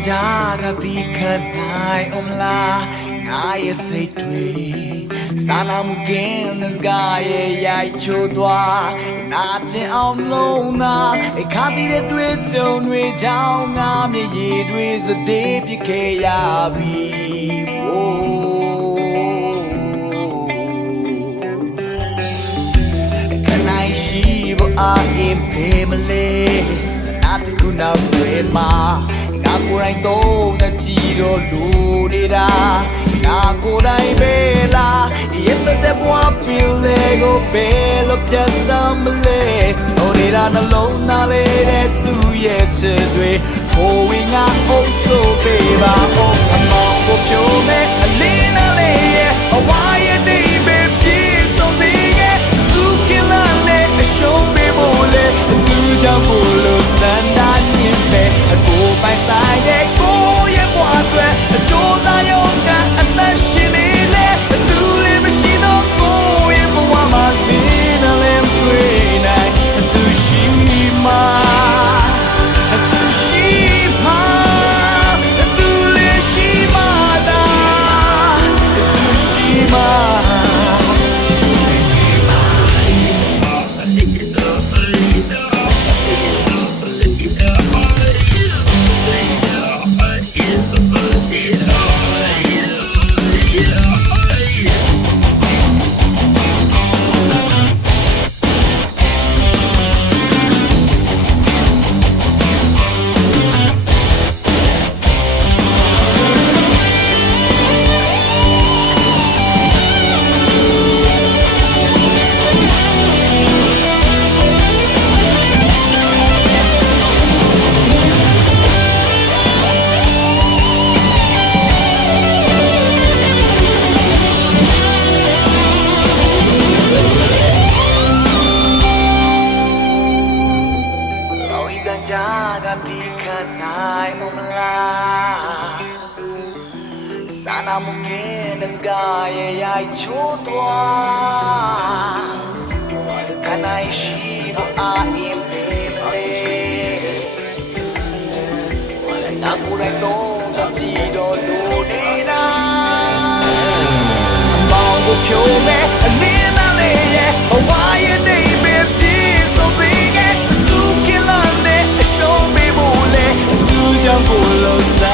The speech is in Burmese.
Jaga dikanai omla ngaya seitwe sana mungkin gaya yai chodwa na chin aum long na khati de twe chong twe jaung nga mye yi twe sade pit khe ya bi kanai shi bo a im pemale sanat kuna we maကိုယ်တိုင်တော့တဲ့ကြည်တော့လူနေတာငါကိုယ်တိုင်ပဲလား yesterday ဘဝပင်လေကိုပဲလို့ပြတ်သားမလဲတော့နေတာနှလုံးသားလေးတဲ့သူရဲ့ချစ်တွေဟိုဝင်ငါအုပ်ဆိုပေးပါဦးအမောင်ကိုဖြိုးမဲ့အလင်းနာလေးရဲ့အဝါရဲ့နေပဲပြေဆုံးသေးရဲ့သူကလာနဲ့အရှုံးပေးဖို့လေသူကြောင့်ကိုလို့စံတာညင်ပဲအကိုပိုင်ဆိုင်တဲ့ကိုရဲ့ဘဝအတွက်အကျိုးသာရုံကအသက်ရှင်နေလေသူလေးမရှိတော့ကိုရဲ့ဘဝမှာနေလည်းတွေ့နိုင်သူရှိမှာသူရှိမှာသူလေးရှိမှာဒါသူရှိမှာJaga dikanai omla sana mungkin gaya yai chodwa kanai shibo aim pemale nga kurai to da chi do lo ni na mong ko phyo me alin na le ye wa ye dei be pi so thing it su kin la ne show me bole tu jam bolo sa